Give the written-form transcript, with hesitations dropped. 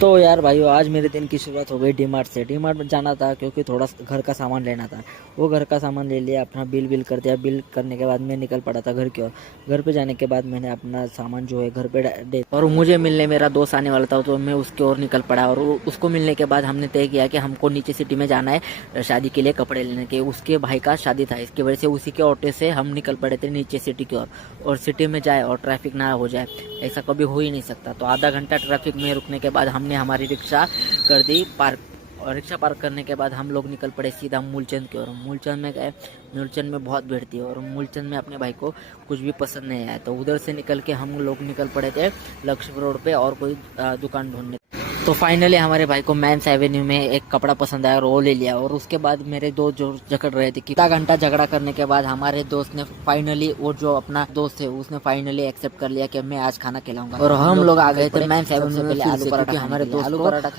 तो यार भाइयों, आज मेरे दिन की शुरुआत हो गई डीमार्ट से। डीमार्ट में जाना था क्योंकि थोड़ा घर का सामान लेना था। वो घर का सामान ले लिया, अपना बिल कर दिया। बिल करने के बाद मैं निकल पड़ा था घर की ओर। घर पे जाने के बाद मैंने अपना सामान जो है घर पे दे, और मुझे मिलने मेरा दोस्त आने वाला था, तो मैं उसकी ओर निकल पड़ा। और उसको मिलने के बाद हमने तय किया कि हमको नीचे सिटी में जाना है शादी के लिए कपड़े लेने के। उसके भाई का शादी था, इसकी वजह से उसी के ऑटो से हम निकल पड़े थे नीचे सिटी की ओर। और सिटी में जाए और ट्रैफिक ना हो जाए, ऐसा कभी हो ही नहीं सकता। तो आधा घंटा ट्रैफिक में रुकने के बाद हमने हमारी रिक्शा कर दी पार्क। और रिक्शा पार्क करने के बाद हम लोग निकल पड़े सीधा मूलचंद की ओर। मूलचंद में गए। मूलचंद में बहुत भीड़ थी और मूलचंद में अपने भाई को कुछ भी पसंद नहीं आया, तो उधर से निकल के हम लोग निकल पड़े थे लक्ष्मी रोड पे और कोई दुकान ढूंढने। तो फाइनली हमारे भाई को मैंस एवेन्यू में एक कपड़ा पसंद आया और वो ले लिया। और उसके बाद मेरे दोस्त जो झगड़ रहे थे कि आधा घंटा झगड़ा करने के बाद हमारे दोस्त ने फाइनली, वो जो अपना दोस्त है उसने फाइनली एक्सेप्ट कर लिया कि मैं आज खाना खिलाऊंगा। और हम लोग आ गए थे मैंस एवेन्यू में, पहले आलू पराठा, हमारे दोस्त आलू पराठा